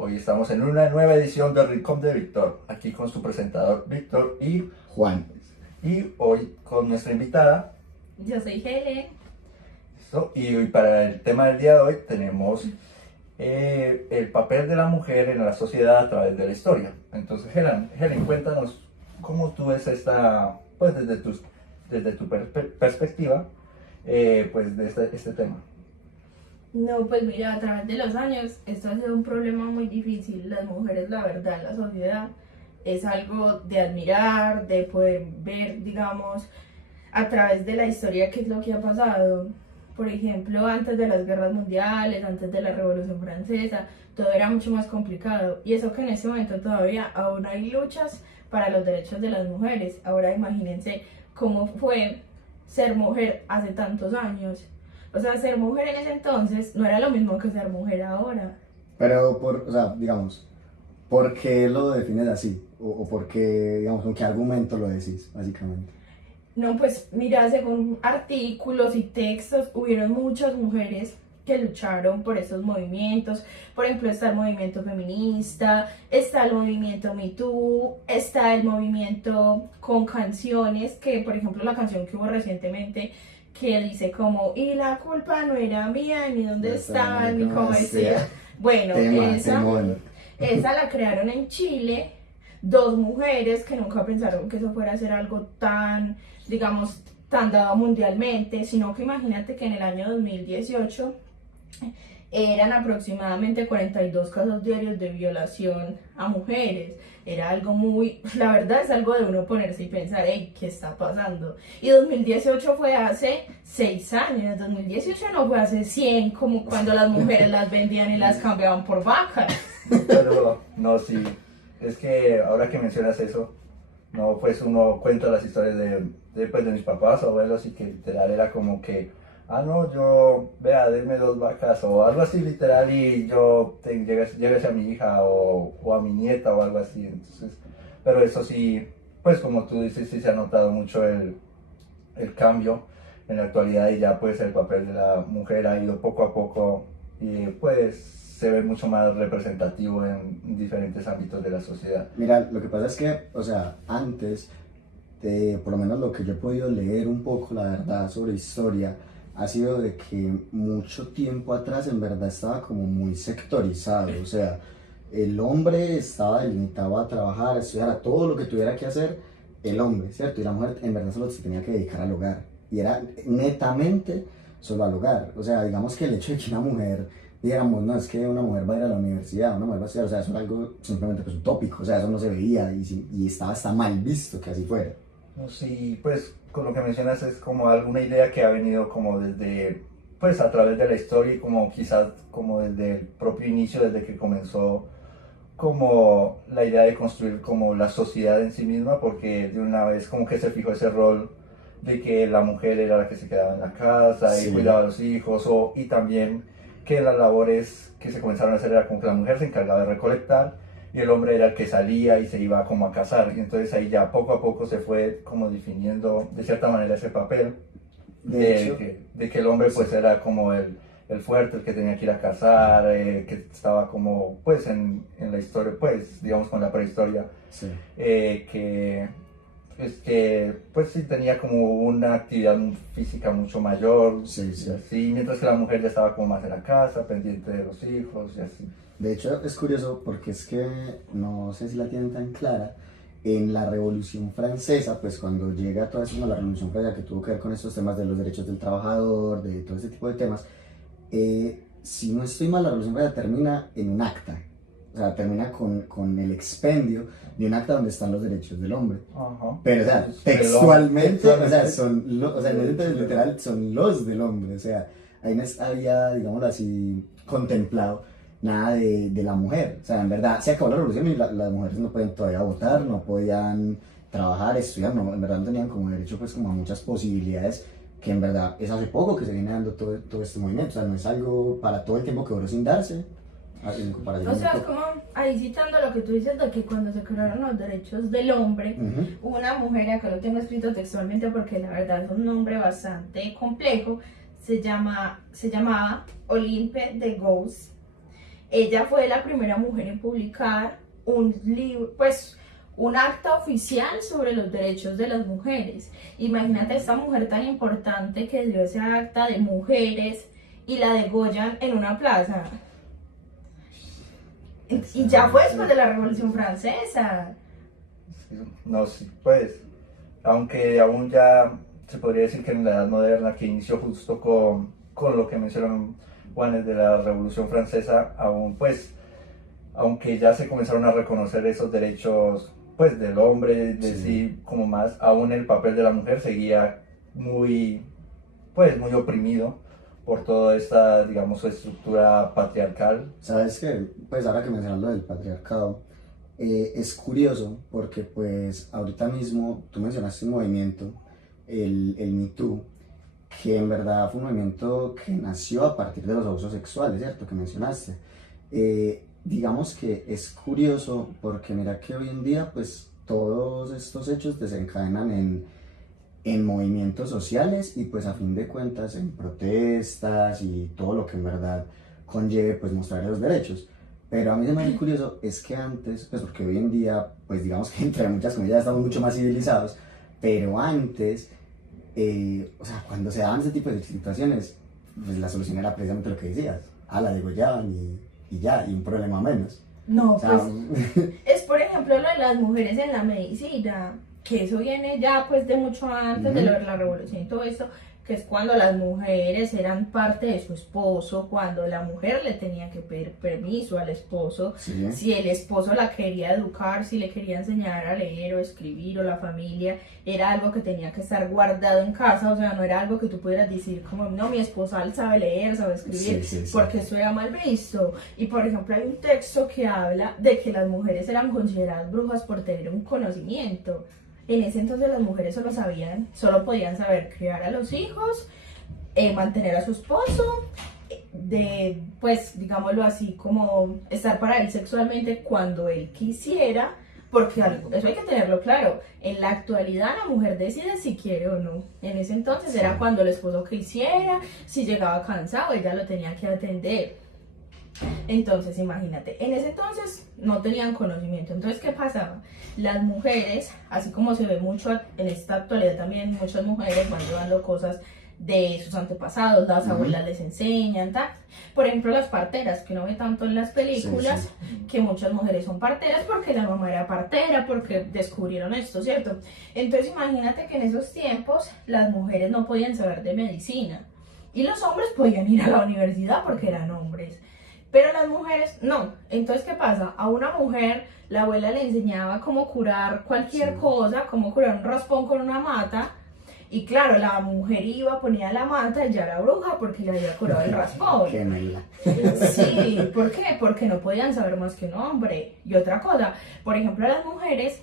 Hoy estamos en una nueva edición del Rincón de Víctor, aquí con su presentador Víctor y Juan. y hoy con nuestra invitada. Yo soy Helen. Y hoy para el tema del día de hoy tenemos el papel de la mujer en la sociedad a través de la historia. Entonces, Helen, cuéntanos cómo tú ves esta, pues desde tu perspectiva, pues de este tema. No, pues mira, a través de los años esto ha sido un problema muy difícil. Las mujeres, la verdad, en la sociedad es algo de admirar, de poder ver, digamos, a través de la historia qué es lo que ha pasado. Por ejemplo, antes de las guerras mundiales, antes de la Revolución Francesa, todo era mucho más complicado. Y eso que en este momento todavía aún hay luchas para los derechos de las mujeres. Ahora imagínense cómo fue ser mujer hace tantos años. O sea, ser mujer en ese entonces no era lo mismo que ser mujer ahora. Pero, digamos, ¿por qué lo defines así? O por qué, digamos, con qué argumento lo decís, básicamente? No, pues mira, según artículos y textos, hubieron muchas mujeres que lucharon por esos movimientos. Por ejemplo, está el movimiento feminista, está el movimiento Me Too, está el movimiento con canciones, que por ejemplo la canción que hubo recientemente, que dice como, y la culpa no era mía, ni dónde está mi comercio. Bueno, esa la crearon en Chile, dos mujeres que nunca pensaron que eso fuera a ser algo tan, digamos, tan dado mundialmente, sino que imagínate que en el año 2018 eran aproximadamente 42 casos diarios de violación a mujeres. Era algo muy, la verdad es algo de uno ponerse y pensar, hey, ¿qué está pasando? Y 2018 fue hace 6 años, 2018 no fue hace 100, como cuando las mujeres las vendían y las cambiaban por vacas. Pero no, sí, es que ahora que mencionas eso, no, pues uno cuenta las historias pues, de mis papás o abuelos y que literal era como que, no, yo, vea, denme 2 vacas o algo así literal y yo lleves a mi hija o a mi nieta o algo así. Entonces, pero eso sí, pues como tú dices, sí se ha notado mucho el cambio en la actualidad y ya pues el papel de la mujer ha ido poco a poco y pues se ve mucho más representativo en diferentes ámbitos de la sociedad. Mira, lo que pasa es que, antes, por lo menos lo que yo he podido leer un poco, la verdad, sobre historia, ha sido de que mucho tiempo atrás en verdad estaba como muy sectorizado, o sea, el hombre estaba limitado a trabajar, a estudiar, a todo lo que tuviera que hacer el hombre, ¿cierto? Y la mujer en verdad solo se tenía que dedicar al hogar, y era netamente solo al hogar, o sea, digamos que el hecho de que una mujer, digamos, no es que una mujer va a ir a la universidad, una mujer va a estudiar, o sea, eso era algo simplemente pues utópico, o sea, eso no se veía y estaba hasta mal visto que así fuera. Sí, pues con lo que mencionas es como alguna idea que ha venido como desde, pues a través de la historia y como quizás como desde el propio inicio, desde que comenzó como la idea de construir como la sociedad en sí misma, porque de una vez como que se fijó ese rol de que la mujer era la que se quedaba en la casa y Sí. cuidaba a los hijos, y también que las labores que se comenzaron a hacer era como que la mujer se encargaba de recolectar y el hombre era el que salía y se iba como a cazar. Y entonces ahí ya poco a poco se fue como definiendo de cierta manera ese papel de que el hombre pues era como el fuerte, el que tenía que ir a cazar, que estaba como pues en la historia, pues digamos con la prehistoria, Sí. que pues sí tenía como una actividad física mucho mayor, Sí, sí. y así, mientras que la mujer ya estaba como más en la casa, pendiente de los hijos y así. De hecho, es curioso porque es que, no sé si la tienen tan clara, en la Revolución Francesa, pues cuando llega toda esa la Revolución Francesa que tuvo que ver con estos temas de los derechos del trabajador, de todo ese tipo de temas, si no estoy mal, la Revolución Francesa termina en un acta, o sea, termina con el expendio de un acta donde están los derechos del hombre. Ajá. Pero, o sea, textualmente, o sea, en ese entonces literal son los del hombre, o sea, ahí no había, digámoslo así, contemplado nada de la mujer, o sea, en verdad, se acabó la revolución y las mujeres no podían todavía votar, no podían trabajar, estudiar, no, en verdad no tenían como derecho pues como a muchas posibilidades que en verdad es hace poco que se viene dando todo este movimiento, o sea, no es algo para todo el tiempo que duró sin darse, en comparación. O sea, es como ahí citando lo que tú dices de que cuando se crearon los derechos del hombre, hubo una mujer, acá lo tengo escrito textualmente porque la verdad es un nombre bastante complejo, se llamaba Olympe de Gouges. ella fue la primera mujer en publicar un libro, pues un acta oficial sobre los derechos de las mujeres. Imagínate esta mujer tan importante que dio ese acta de mujeres y la degollan en una plaza. Y ya fue después de la Revolución Francesa. No, sí, pues, aunque aún ya se podría decir que en la Edad Moderna, que inició justo con lo que mencionan Juanes de la Revolución Francesa, aún pues, aunque ya se comenzaron a reconocer esos derechos pues del hombre, de sí como más, aún el papel de la mujer seguía muy, pues, muy oprimido por toda esta, digamos, estructura patriarcal. ¿Sabes qué? Pues ahora que mencionas lo del patriarcado, es curioso porque pues ahorita mismo tú mencionaste un movimiento, el Me Too, que en verdad fue un movimiento que nació a partir de los abusos sexuales, ¿cierto? Que mencionaste. Digamos que es curioso porque mira que hoy en día pues todos estos hechos desencadenan en movimientos sociales y pues a fin de cuentas en protestas y todo lo que en verdad conlleve pues mostrar los derechos. Pero a mí se me hace curioso es que antes, pues porque hoy en día pues digamos que entre muchas comillas estamos mucho más civilizados, pero antes, o sea, cuando se daban ese tipo de situaciones, pues la solución era precisamente lo que decías, la degollaban y ya, y un problema menos. No, O sea, pues es por ejemplo lo de las mujeres en la medicina, que eso viene ya pues de mucho antes de lo de la revolución y todo esto, que es cuando las mujeres eran parte de su esposo, cuando la mujer le tenía que pedir permiso al esposo, sí. si el esposo la quería educar, si le quería enseñar a leer o escribir o la familia, era algo que tenía que estar guardado en casa, o sea, no era algo que tú pudieras decir como, no, mi esposa sabe leer, sabe escribir, Sí. porque eso era mal visto. Y por ejemplo hay un texto que habla de que las mujeres eran consideradas brujas por tener un conocimiento. En ese entonces las mujeres solo podían saber criar a los hijos, mantener a su esposo, pues digámoslo así, como estar para él sexualmente cuando él quisiera, porque eso hay que tenerlo claro. En la actualidad la mujer decide si quiere o no. En ese entonces era cuando el esposo quisiera, si llegaba cansado, ella lo tenía que atender. Entonces, imagínate, en ese entonces no tenían conocimiento. Entonces, ¿qué pasaba? Las mujeres, así como se ve mucho en esta actualidad también, muchas mujeres van llevando cosas de sus antepasados, las abuelas les enseñan, tal. Por ejemplo, las parteras, que uno ve tanto en las películas, que muchas mujeres son parteras porque la mamá era partera, porque descubrieron esto, ¿cierto? Entonces, imagínate que en esos tiempos las mujeres no podían saber de medicina y los hombres podían ir a la universidad porque eran hombres. Pero las mujeres no. Entonces, ¿qué pasa? A una mujer la abuela le enseñaba cómo curar cualquier cosa, cómo curar un raspón con una mata. Y claro, la mujer iba, ponía la mata y ya era bruja porque ya había curado el raspón. Qué mela. Sí, ¿por qué? Porque no podían saber más que un hombre. Y otra cosa, por ejemplo, las mujeres,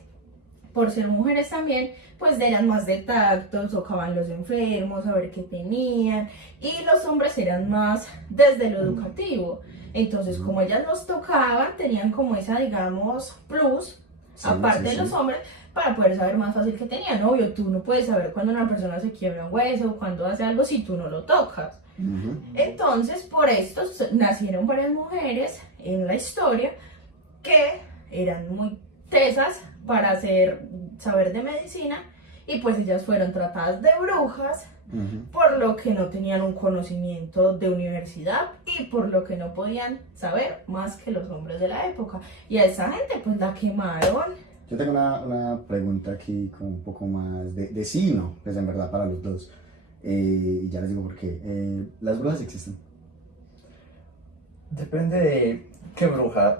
por ser mujeres también, pues eran más de tacto, tocaban los enfermos, a ver qué tenían. Y los hombres eran más desde lo educativo. Entonces, como ellas los tocaban, tenían como esa, digamos, plus, aparte de los hombres, para poder saber más fácil que tenían. Obvio, tú no puedes saber cuando una persona se quiebra un hueso, cuando hace algo si tú no lo tocas. Entonces, por esto nacieron varias mujeres en la historia que eran muy tesas para saber de medicina y pues ellas fueron tratadas de brujas. Por lo que no tenían un conocimiento de universidad y por lo que no podían saber más que los hombres de la época. Y a esa gente pues la quemaron. Yo tengo una pregunta aquí con un poco más de sí y no, pues en verdad para los dos. Y ya les digo por qué. ¿Las brujas existen? Depende de qué bruja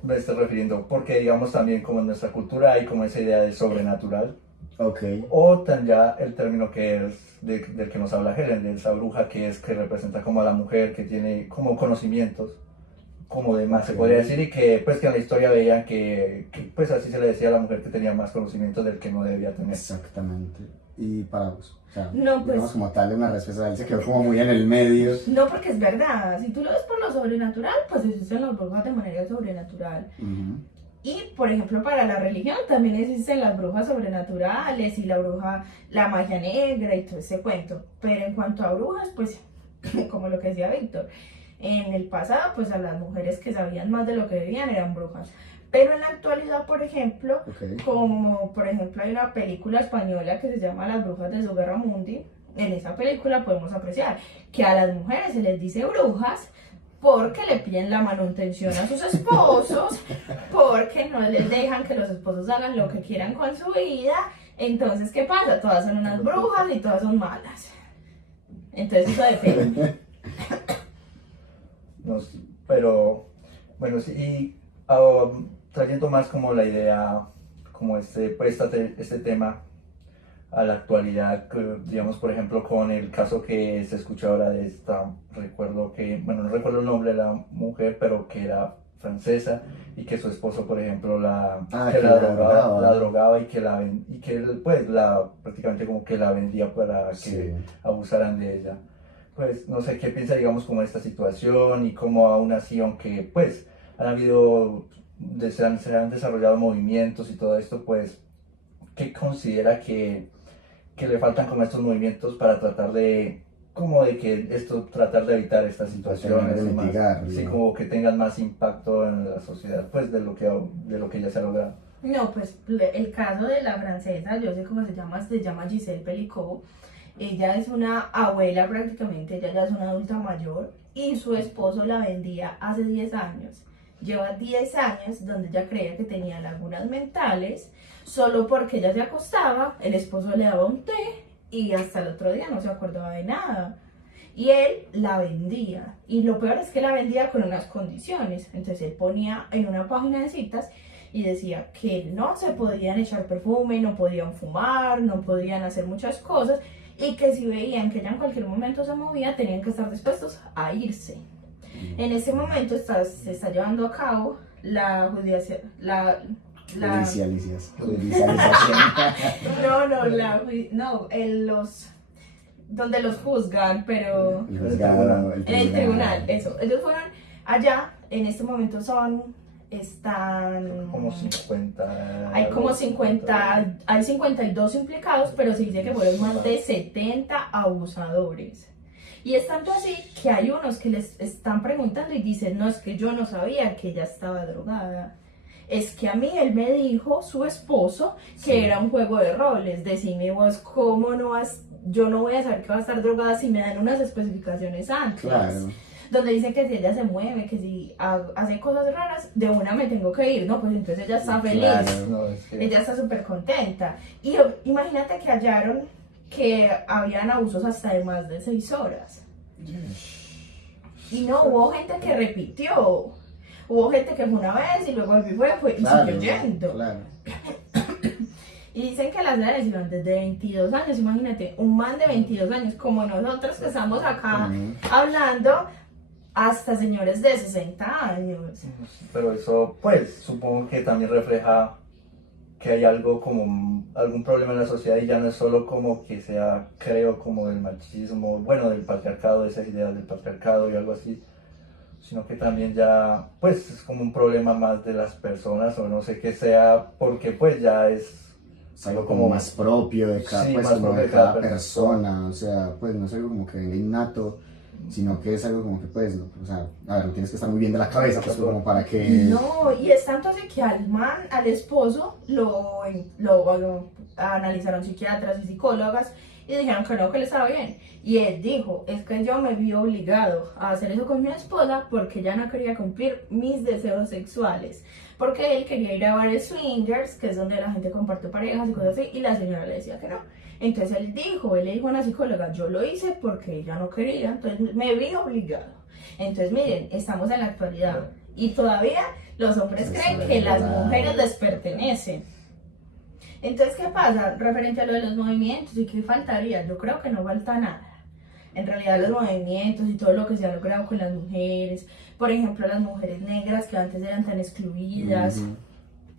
me estés refiriendo, porque digamos también como en nuestra cultura hay como esa idea de sobrenatural. Ok. O tan ya el término que es del que nos habla Helen, de esa bruja que representa como a la mujer que tiene como conocimientos, como de más se podría decir, y que pues que en la historia veían que pues así se le decía a la mujer que tenía más conocimientos del que no debía tener. Exactamente. Y para vos, o sea, No, pues, digamos como tal una respuesta, él se quedó como muy en el medio. no, porque es verdad. Si tú lo ves por lo sobrenatural, pues existen las brujas de manera sobrenatural. Y, por ejemplo, para la religión también existen las brujas sobrenaturales y la magia negra y todo ese cuento. Pero en cuanto a brujas, pues, como lo que decía Víctor, En el pasado, pues a las mujeres que sabían más de lo que debían eran brujas. Pero en la actualidad, por ejemplo, como por ejemplo hay una película española que se llama Las brujas de Zugarramundi, en esa película podemos apreciar que a las mujeres se les dice brujas porque le piden la manutención a sus esposos, porque no les dejan que los esposos hagan lo que quieran con su vida. Entonces, ¿qué pasa? Todas son unas brujas y todas son malas. Entonces eso depende. No, pero, bueno, sí, y trayendo más como la idea, como pues, este tema a la actualidad, digamos, por ejemplo, con el caso que se escucha ahora de esta, recuerdo que, bueno, no recuerdo el nombre de la mujer, pero que era francesa y que su esposo, por ejemplo, que la drogaba y que y que él, pues, prácticamente como que la vendía para que abusaran de ella. Pues, no sé qué piensa, digamos, como esta situación y cómo aún así, aunque, pues, se han desarrollado movimientos y todo esto, pues, ¿qué considera que le faltan como estos movimientos para tratar de, como de que tratar de evitar estas situaciones y más, sí, como que tengan más impacto en la sociedad, pues de lo que ya se ha logrado? No, pues el caso de la francesa, yo sé cómo se llama Giselle Pelicot. Ella es una abuela prácticamente, ella ya es una adulta mayor y su esposo la vendía hace 10 años. Lleva 10 años donde ella creía que tenía lagunas mentales, solo porque ella se acostaba, el esposo le daba un té y hasta el otro día no se acordaba de nada. Y él la vendía, y lo peor es que la vendía con unas condiciones. Entonces él ponía en una página de citas y decía que no se podían echar perfume, no podían fumar, no podían hacer muchas cosas, y que si veían que ella en cualquier momento se movía, tenían que estar dispuestos a irse. En ese momento se está llevando a cabo la judicialización. Donde los juzgan, pero en el tribunal, eso. Ellos fueron allá, en este momento están como 50. Hay 52 implicados, pero se dice que fueron más de 70 abusadores. Y es tanto así que hay unos que les están preguntando y dicen, no, es que yo no sabía que ella estaba drogada. Es que a mí él me dijo, su esposo, que era un juego de roles. Decime vos, ¿cómo no yo no voy a saber que va a estar drogada si me dan unas especificaciones antes? Claro. Donde dice que si ella se mueve, que si hace cosas raras, de una me tengo que ir, ¿no? Pues entonces ella está feliz, ella está súper contenta. Y imagínate que hallaron que habían abusos hasta de más de 6 horas. Y no, hubo gente que repitió, hubo gente que fue una vez y luego fue y siguió yendo. Claro. Y dicen que las edades iban desde 22 años, imagínate, un man de 22 años como nosotros que estamos acá hablando, hasta señores de 60 años. Pero eso, pues, supongo que también refleja que hay algún problema en la sociedad y ya no es solo como que sea, creo, como del machismo, bueno, del patriarcado, de esas ideas del patriarcado y algo así, sino que también ya, pues, es como un problema más de las personas o no sé qué sea, porque pues ya es algo como más propio de cada, sí, pues, más como propio de cada persona, o sea, pues no es algo como que venga innato, sino que es algo como que pues, o sea, a ver, tienes que estar muy bien de la cabeza, pues como para que... No, y es tanto así que al esposo lo analizaron psiquiatras y psicólogas y dijeron que no, que le estaba bien. Y él dijo, es que yo me vi obligado a hacer eso con mi esposa porque ella no quería cumplir mis deseos sexuales. Porque él quería ir a bares swingers, que es donde la gente comparte parejas y cosas así, y la señora le decía que no. Entonces él le dijo a una psicóloga, yo lo hice porque ella no quería, entonces me vi obligado. Entonces miren, estamos en la actualidad y todavía los hombres creen que las mujeres les pertenecen. Entonces, ¿qué pasa? Referente a lo de los movimientos, ¿y qué faltaría? Yo creo que no falta nada. En realidad los movimientos y todo lo que se ha logrado con las mujeres, por ejemplo las mujeres negras que antes eran tan excluidas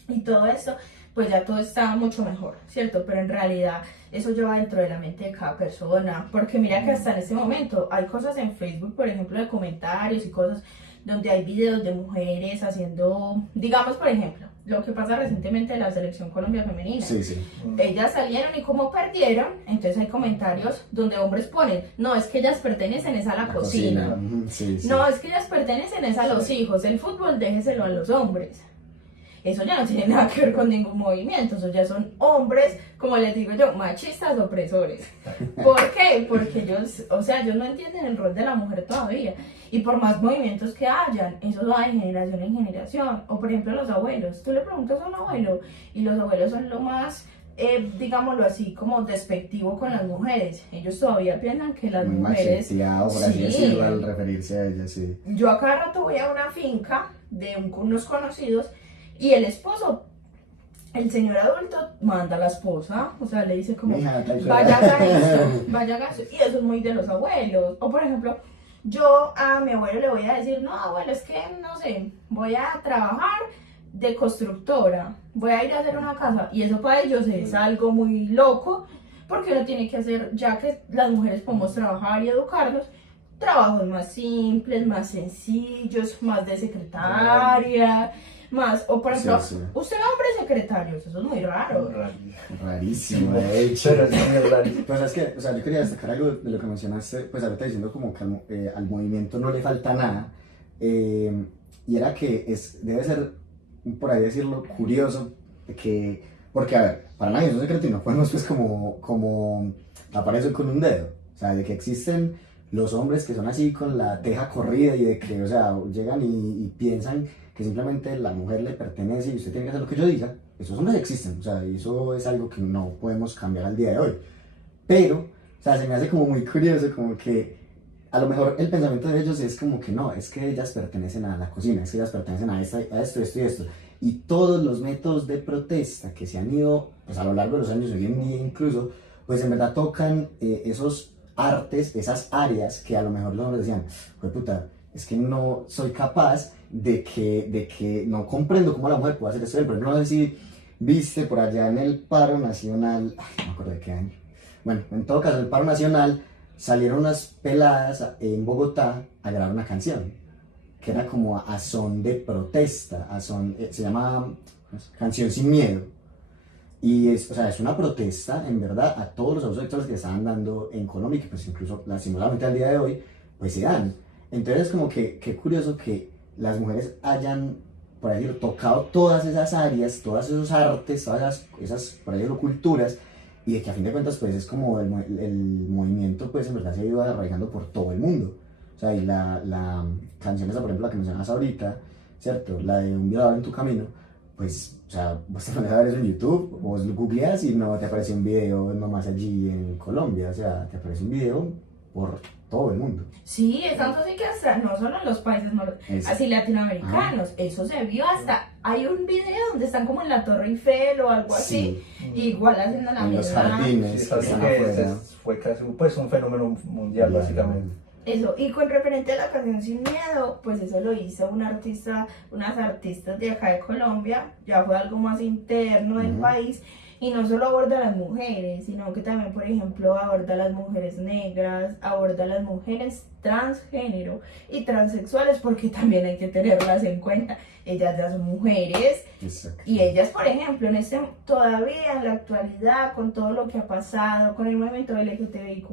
y todo esto, pues ya todo está mucho mejor, ¿cierto? Pero en realidad eso lleva dentro de la mente de cada persona, porque mira que hasta en este momento hay cosas en Facebook, por ejemplo, de comentarios y cosas donde hay videos de mujeres haciendo, digamos, por ejemplo, lo que pasa recientemente de la selección Colombia femenina. Sí, sí. Ellas salieron y como perdieron, entonces hay comentarios donde hombres ponen, no, es que ellas pertenecen es a la cocina. Ujú, sí, sí. No, es que ellas pertenecen es a los hijos, el fútbol déjeselo a los hombres. Eso ya no tiene nada que ver con ningún movimiento, eso ya son hombres, como les digo yo, machistas opresores. ¿Por qué? Porque ellos, o sea, ellos no entienden el rol de la mujer todavía. Y por más movimientos que hayan, eso va de generación en generación. O por ejemplo los abuelos, tú le preguntas a un abuelo y los abuelos son lo más, digámoslo así, como despectivo con las mujeres. Ellos todavía piensan que las Muy mujeres... macheteado, por así Sí. decirlo, al referirse a ella, sí. Yo a cada rato voy a una finca de unos conocidos y el esposo, el señor adulto, manda a la esposa, o sea, le dice como, Mija, tal cosa. vaya haga eso, vaya haga eso, y eso es muy de los abuelos. O por ejemplo, yo a mi abuelo le voy a decir, no, abuelo, es que, no sé, voy a trabajar de constructora, voy a ir a hacer una casa, y eso para ellos es algo muy loco, porque uno tiene que hacer, ya que las mujeres podemos trabajar y educarnos, trabajos más simples, más sencillos, más de secretaria, más, o por ejemplo, Sí, sí. usted hombre secretarios, eso es muy raro. Rarísimo, de hecho. Pero es muy raro. Pues es que, o sea, yo quería destacar algo de lo que mencionaste, pues ahorita diciendo como que al movimiento no le falta nada, y era que debe ser, por ahí decirlo, curioso, que, porque a ver, para nadie es un secreto y no podemos pues como tapar eso con un dedo, o sea, de que existen los hombres que son así con la teja corrida y de que, o sea, llegan y piensan que simplemente la mujer le pertenece y usted tiene que hacer lo que yo diga. Esos hombres existen, o sea, y eso es algo que no podemos cambiar al día de hoy. Pero, o sea, se me hace como muy curioso, como que a lo mejor el pensamiento de ellos es como que no, es que ellas pertenecen a la cocina, es que ellas pertenecen a esto, esto y esto. Y todos los métodos de protesta que se han ido, pues a lo largo de los años, hoy en día incluso, pues en verdad tocan esos artes, esas áreas que a lo mejor los hombres decían, pues puta, es que no soy capaz de que no comprendo cómo la mujer puede hacer esto. Por ejemplo, no sé si viste por allá en el paro nacional, no me acuerdo de qué año, bueno, en todo caso, el paro nacional, salieron unas peladas en Bogotá a grabar una canción, que era como a son de protesta, se llama Canción Sin Miedo. Y o sea, es una protesta, en verdad, a todos los abusos sexuales que estaban dando en Colombia, que pues incluso lastimosamente al día de hoy, pues se dan. Entonces, como que qué curioso que las mujeres hayan, por ahí decirlo, tocado todas esas áreas, todos esos artes, todas esas por ahí decirlo, culturas, y de que a fin de cuentas, pues es como el movimiento, pues en verdad se ha ido arraigando por todo el mundo. O sea, y la canción esa, por ejemplo, la que mencionas ahorita, ¿cierto? La de Un violador en tu camino, pues, o sea, vos te pones a ver eso en YouTube, vos lo googleas y no te aparece un video nomás allí en Colombia, o sea, te aparece un video por todo el mundo. Sí, es tanto así que hasta no solo en los países así latinoamericanos, eso se vio hasta, hay un video donde están como en la Torre Eiffel o algo así, igual haciendo la En los misma. jardines. Sí, así están que afuera. fue casi pues, un fenómeno mundial, básicamente. Eso, y con referente a la canción Sin Miedo, pues eso lo hizo unas artistas de acá de Colombia, ya fue algo más interno del país, y no solo aborda a las mujeres, sino que también, por ejemplo, aborda a las mujeres negras, aborda a las mujeres transgénero y transexuales, porque también hay que tenerlas en cuenta, ellas ya son mujeres, Exacto. y ellas, por ejemplo, todavía en la actualidad, con todo lo que ha pasado, con el movimiento LGTBIQ+,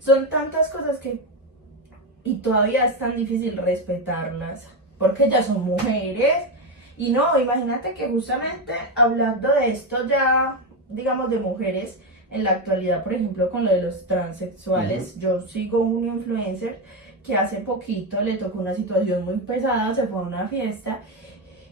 son tantas cosas y todavía es tan difícil respetarlas, porque ellas son mujeres. Y no, imagínate que justamente hablando de esto ya, digamos, de mujeres en la actualidad, por ejemplo, con lo de los transexuales, yo sigo un influencer que hace poquito le tocó una situación muy pesada, se fue a una fiesta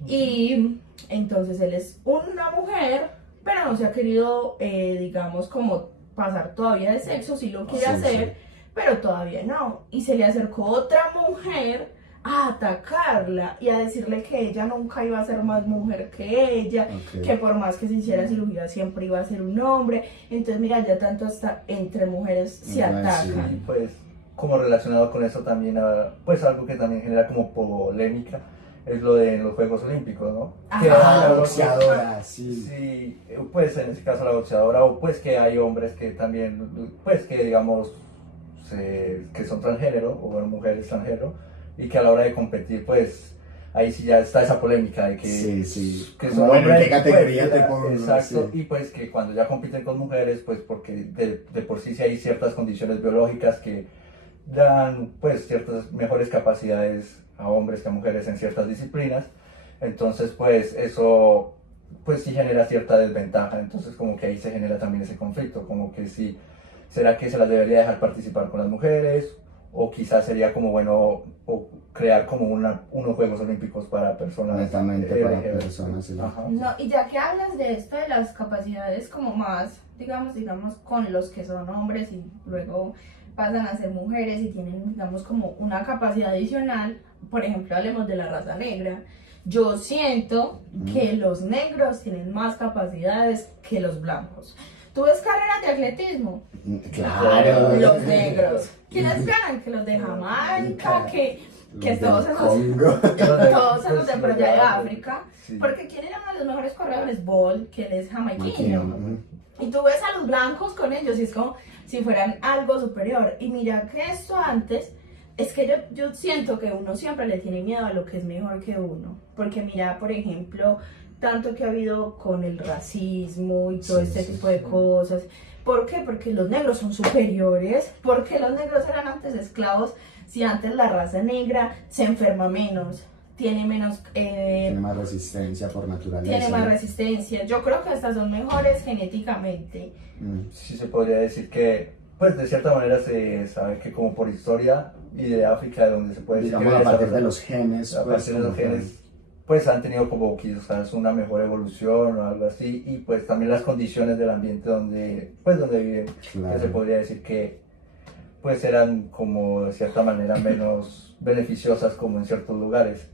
y entonces él es una mujer, pero no se ha querido, digamos, como pasar todavía de sexo, sí lo quiere hacer, pero todavía no. Y se le acercó otra mujer a atacarla y a decirle que ella nunca iba a ser más mujer que ella, que por más que se hiciera cirugía siempre iba a ser un hombre. Entonces mira, ya tanto hasta entre mujeres se atacan. Sí, pues como relacionado con eso también, pues algo que también genera como polémica es lo de los Juegos Olímpicos, ¿no? Ajá. Que La boxeadora, sí. Sí, pues en ese caso la boxeadora, o pues que hay hombres que también, pues que digamos, que son transgénero, o mujeres transgénero, y que a la hora de competir, pues ahí sí ya está esa polémica de que, sí. que Como, bueno, ¿en qué hombres, categoría pues, te pongo? exacto, Sí. y pues que cuando ya compiten con mujeres, pues porque de por sí hay ciertas condiciones biológicas que dan pues ciertas mejores capacidades a hombres que a mujeres en ciertas disciplinas, entonces pues eso pues sí genera cierta desventaja, entonces como que ahí se genera también ese conflicto, como que sí, ¿será que se las debería dejar participar con las mujeres? O quizás sería como bueno o crear como unos Juegos Olímpicos para personas Netamente para LGBT. personas, sí. Ajá. No, y ya que hablas de esto, de las capacidades como más, digamos, con los que son hombres y luego pasan a ser mujeres y tienen, digamos, como una capacidad adicional, por ejemplo, hablemos de la raza negra. Yo siento que los negros tienen más capacidades que los blancos. ¿Tú ves carreras de atletismo? Claro. Los negros. ¿Quiénes ganan? Que los de Jamaica, que todos esos, Congo. todos esos de por allá de Sí. África. Porque ¿quién era uno de los mejores corredores? Bolt, que él es jamaiquino. Y tú ves a los blancos con ellos y es como si fueran algo superior. Y mira que esto antes, es que yo siento que uno siempre le tiene miedo a lo que es mejor que uno. Porque mira, por ejemplo, tanto que ha habido con el racismo y todo este tipo de cosas. ¿Por qué? Porque los negros son superiores. Porque los negros eran antes esclavos. Si antes la raza negra se enferma menos, tiene menos... Tiene más resistencia por naturaleza. tiene más resistencia. Yo creo que estas son mejores genéticamente. Sí se podría decir que, pues de cierta manera se sabe que como por historia y de África, donde se puede decir Digamos, que a partir de los genes. a partir de los genes, pues han tenido como quizás una mejor evolución o algo así, y pues también las condiciones del ambiente donde viven, Claro. que se podría decir que pues eran como de cierta manera menos beneficiosas como en ciertos lugares.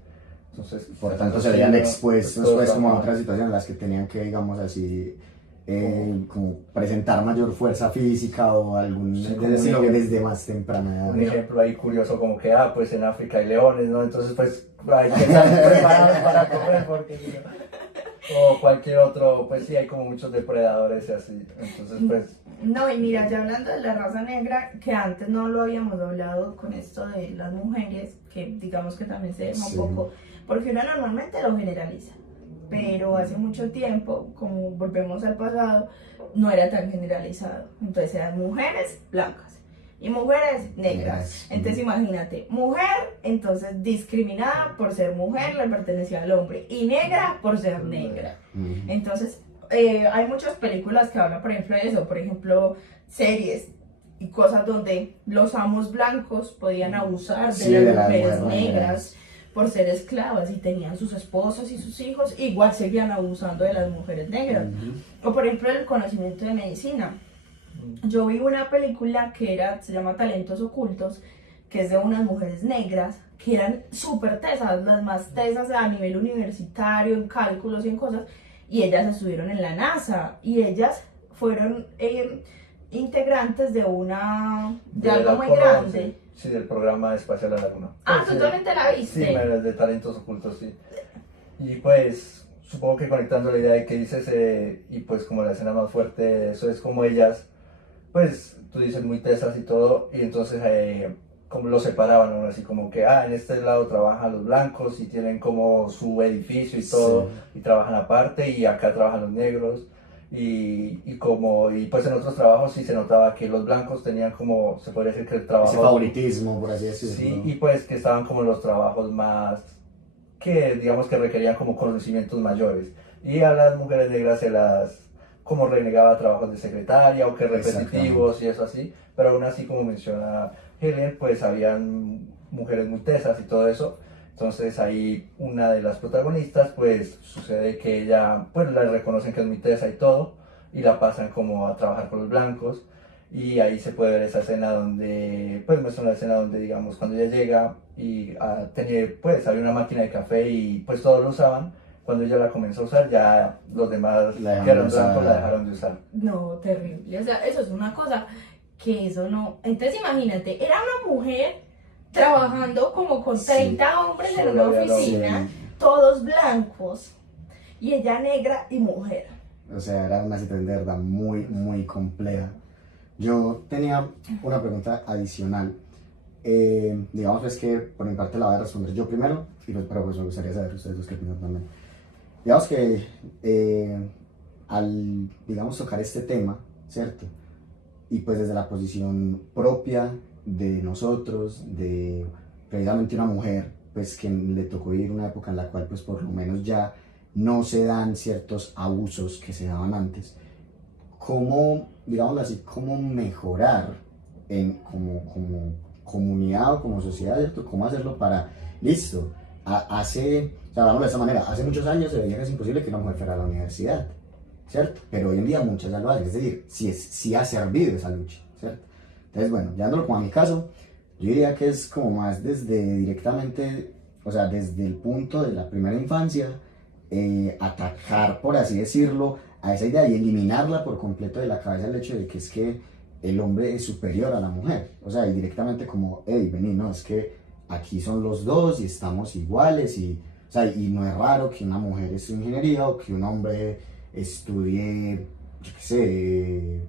Entonces, Por tanto, se sí, veían ¿no? expuestos Todos pues como a ajá. otras situaciones en las que tenían que, digamos así, como presentar mayor fuerza física o algún Sí, como decirlo un- desde más temprana edad. Un ejemplo ahí curioso como que, pues en África hay leones, ¿no? Entonces pues hay que estar preparados para comer porque si no- o cualquier otro, pues sí hay como muchos depredadores y así, entonces pues No, y mira, ya hablando de la raza negra, que antes no lo habíamos hablado con esto de las mujeres, que digamos que también se deja un Sí. poco, porque uno normalmente lo generaliza, pero hace mucho tiempo, como volvemos al pasado, no era tan generalizado. Entonces eran mujeres blancas y mujeres negras. Entonces imagínate, mujer, entonces discriminada por ser mujer, le pertenecía al hombre, y negra por ser negra. Entonces, hay muchas películas que hablan, por ejemplo, de eso, por ejemplo, series y cosas donde los amos blancos podían abusar Sí, de de las las mujeres mujeres negras por ser esclavas y tenían sus esposos y sus hijos, igual seguían abusando de las mujeres negras. O por ejemplo, el conocimiento de medicina. Yo vi una película que se llama Talentos Ocultos, que es de unas mujeres negras que eran súper tesas, las más tesas a nivel universitario, en cálculos y en cosas, y ellas estuvieron en la NASA, y ellas fueron integrantes de algo muy grande. Sí, del programa espacial a la Luna. Ah, Pues, ¿tú también te la sí, viste? de talentos ocultos, sí. Y pues supongo que conectando la idea de que dices, y pues como la escena más fuerte de eso es como ellas, pues tú dices muy tesas y todo, y entonces como lo separaban, ¿no? Así como que, en este lado trabajan los blancos y tienen como su edificio y todo, y trabajan aparte, y acá trabajan los negros. Y pues en otros trabajos sí se notaba que los blancos tenían como, se podría decir que el trabajo... Ese favoritismo, por así decirlo. Sí, y pues que estaban como los trabajos más, que digamos que requerían como conocimientos mayores. Y a las mujeres negras se las como renegaba trabajos de secretaria o que repetitivos y eso así, pero aún así como menciona Helen, pues habían mujeres muy tesas y todo eso. Entonces ahí una de las protagonistas pues sucede que ella pues la reconocen que es muy tesa y todo y la pasan como a trabajar con los blancos y ahí se puede ver esa escena donde pues muestra una escena donde digamos cuando ella llega y tenía pues había una máquina de café y pues todos lo usaban. Cuando ella la comenzó a usar, ya los demás que eran blancos la dejaron de usar. No, terrible. O sea, eso es una cosa que eso no... Entonces imagínate, era una mujer trabajando como con 30 hombres en una oficina, todos blancos, y ella negra y mujer. O sea, era una situación de verdad muy, muy compleja. Yo tenía una pregunta adicional. Digamos pues que por mi parte la voy a responder yo primero Y pues, pero pues me gustaría saber ustedes dos qué opinan también. Digamos que al, digamos, tocar este tema, ¿cierto? Y pues desde la posición propia de nosotros, de precisamente una mujer, pues que le tocó vivir una época en la cual pues por lo menos ya no se dan ciertos abusos que se daban antes, ¿cómo, digámoslo así, cómo mejorar como comunidad o como sociedad, ¿cierto? ¿Cómo hacerlo para, listo, o sea, vamos de esta manera, hace muchos años se veía que es imposible que una mujer fuera a la universidad, ¿cierto? Pero hoy en día muchas ya lo hacen, es decir, sí ha servido esa lucha, ¿cierto? Entonces, bueno, llevándolo como a mi caso, yo diría que es como más desde directamente, o sea, desde el punto de la primera infancia, atacar, por así decirlo, a esa idea y eliminarla por completo de la cabeza el hecho de que es que el hombre es superior a la mujer, o sea, y directamente como, hey, vení, no, es que aquí son los dos y estamos iguales y, o sea, y no es raro que una mujer estudie ingeniería o que un hombre estudie, yo qué sé,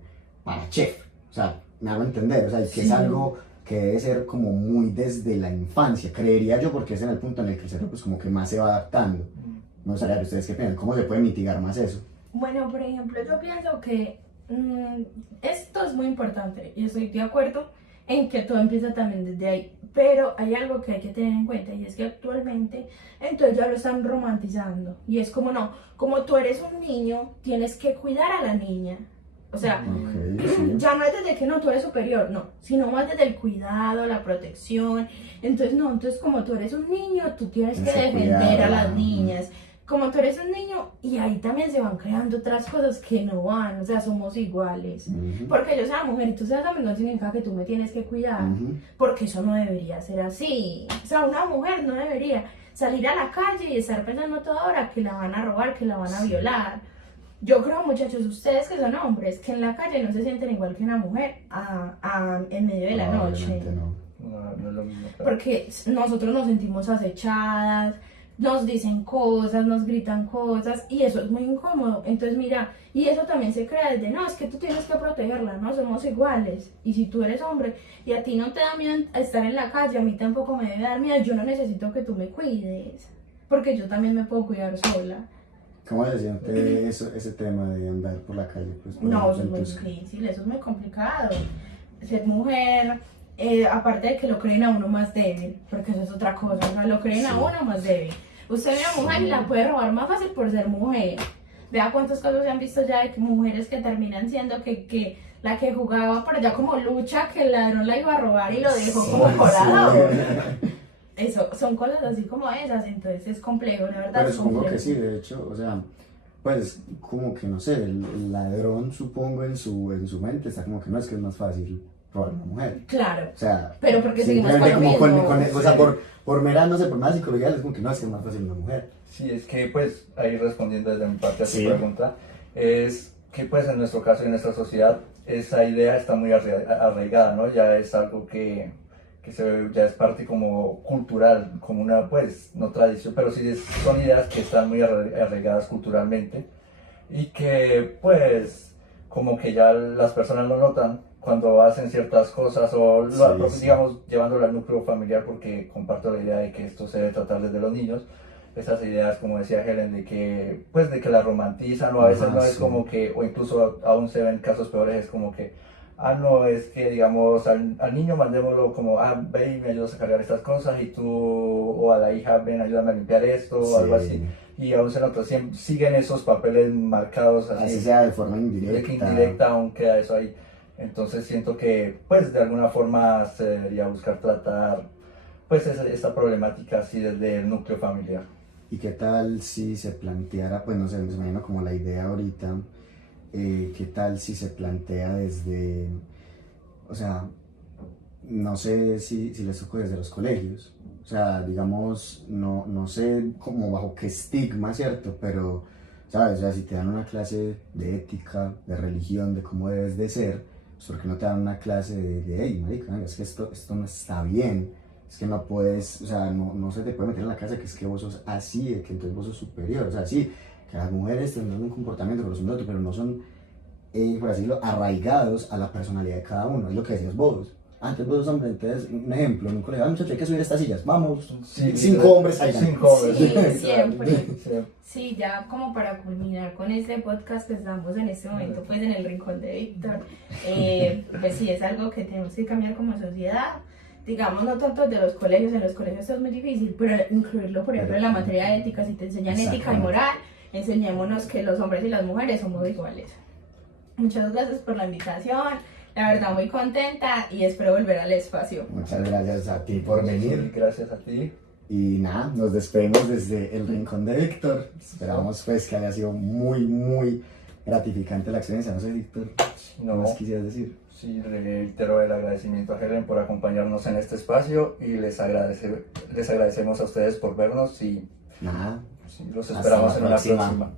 para chef, o sea, me hago entender, o sea, y que es algo que debe ser como muy desde la infancia, creería yo, porque es en el punto en el que el cerebro pues como que más se va adaptando. No sé, ustedes qué piensan, ¿cómo se puede mitigar más eso? Bueno, por ejemplo, yo pienso que esto es muy importante y estoy de acuerdo en que todo empieza también desde ahí, pero hay algo que hay que tener en cuenta y es que actualmente entonces ya lo están romantizando y es como no, como tú eres un niño, tienes que cuidar a la niña. O sea, Sí. ya no es desde que no, tú eres superior, no, sino más desde el cuidado, la protección. Entonces, no, entonces como tú eres un niño, tú tienes que defender a las niñas. Como tú eres un niño, y ahí también se van creando otras cosas que no van, o sea, somos iguales. Porque yo sea mujer y tú seas hombre no significa que tú me tienes que cuidar, porque eso no debería ser así. O sea, una mujer no debería salir a la calle y estar pensando toda hora que la van a robar, que la van a violar. Yo creo, muchachos, ustedes que son hombres, que en la calle no se sienten igual que una mujer en medio de la noche. No es lo mismo. Claro. Porque nosotros nos sentimos acechadas, nos dicen cosas, nos gritan cosas y eso es muy incómodo. Entonces mira, y eso también se crea desde, no, es que tú tienes que protegerla, no, somos iguales. Y si tú eres hombre y a ti no te da miedo estar en la calle, a mí tampoco me debe dar miedo, yo no necesito que tú me cuides, porque yo también me puedo cuidar sola. ¿Cómo se siente ese tema de andar por la calle? Pues, No, eso es muy difícil, eso es muy complicado. Ser mujer, aparte de que lo creen a uno más débil, porque eso es otra cosa, o sea, lo creen a uno más débil. Usted ve a una mujer y la puede robar más fácil por ser mujer. Vea cuántos casos se han visto ya de mujeres que terminan siendo que la que jugaba por allá como lucha, que el ladrón la iba a robar y lo dejó como colador. Eso, son cosas así como esas, entonces es complejo, la verdad. Pero es supongo complejo. que sí, de hecho, o sea, pues como que no sé, el ladrón supongo en su mente está como que no, es que es más fácil robar a una mujer. Claro. O sea, pero porque seguimos simplemente con lo como mismo. o sea, por mera, no sé, por más psicología es como que no, es que es más fácil una mujer. Sí, es que pues ahí respondiendo desde mi parte a tu Sí. pregunta, es que pues en nuestro caso y en nuestra sociedad esa idea está muy arraigada, ¿no? Ya es algo que ya es parte como cultural, como una pues, no tradición, pero sí son ideas que están muy arraigadas culturalmente y que pues como que ya las personas lo notan cuando hacen ciertas cosas o digamos llevándolo al núcleo familiar, porque comparto la idea de que esto se debe tratar desde los niños. Esas ideas, como decía Helen, de que pues de que las romantizan o a veces no es como que, o incluso aún se ven casos peores, es como que no, es que digamos al niño mandémoslo como, ve y me ayudas a cargar estas cosas y tú, o a la hija, ven, ayúdame a limpiar esto o algo así. Y aún se nota, siguen esos papeles marcados así sea de forma indirecta. De que indirecta aún queda eso ahí. Entonces siento que pues de alguna forma se debería buscar tratar pues esta problemática así desde el núcleo familiar. ¿Y qué tal si se planteara, pues no sé, me imagino como la idea ahorita, qué tal si se plantea desde, o sea, no sé si les tocó desde los colegios, o sea, digamos, no sé como bajo qué estigma, ¿cierto? Pero, ¿sabes? O sea, si te dan una clase de ética, de religión, de cómo debes de ser, pues ¿por qué no te dan una clase de hey, marica, es que esto no está bien? Es que no puedes, o sea, no se te puede meter en la casa que es que vos sos así, que entonces vos sos superior, o sea, sí, que las mujeres tendrán un comportamiento que los hombres, pero no son, por así decirlo, arraigados a la personalidad de cada uno, es lo que decías vos. Antes vos sos hombre, entonces, un ejemplo, en un colegio, muchachos, hay que subir estas sillas, vamos, Sí, 5 hombres ahí. 5 hombres. Sí, siempre. Sí. Sí, ya como para culminar con este podcast que estamos en este momento pues en el rincón de Víctor, pues sí es algo que tenemos que cambiar como sociedad, digamos no tanto de los colegios, en los colegios esto es muy difícil, pero incluirlo por ejemplo en la materia de ética, si te enseñan ética y Exactamente. moral, enseñémonos que los hombres y las mujeres somos iguales. Muchas gracias por la invitación, la verdad muy contenta y espero volver al espacio. Muchas gracias a ti por Sí, venir. gracias a ti. Y nada, nos despedimos desde el rincón de Víctor. Esperamos pues que haya sido muy, muy gratificante la experiencia. No sé, Víctor, ¿qué No, más quisieras decir? sí, reitero el agradecimiento a Helen por acompañarnos en este espacio y les agradecemos a ustedes por vernos y Nada, sí, los Hasta esperamos la en una próxima. próxima.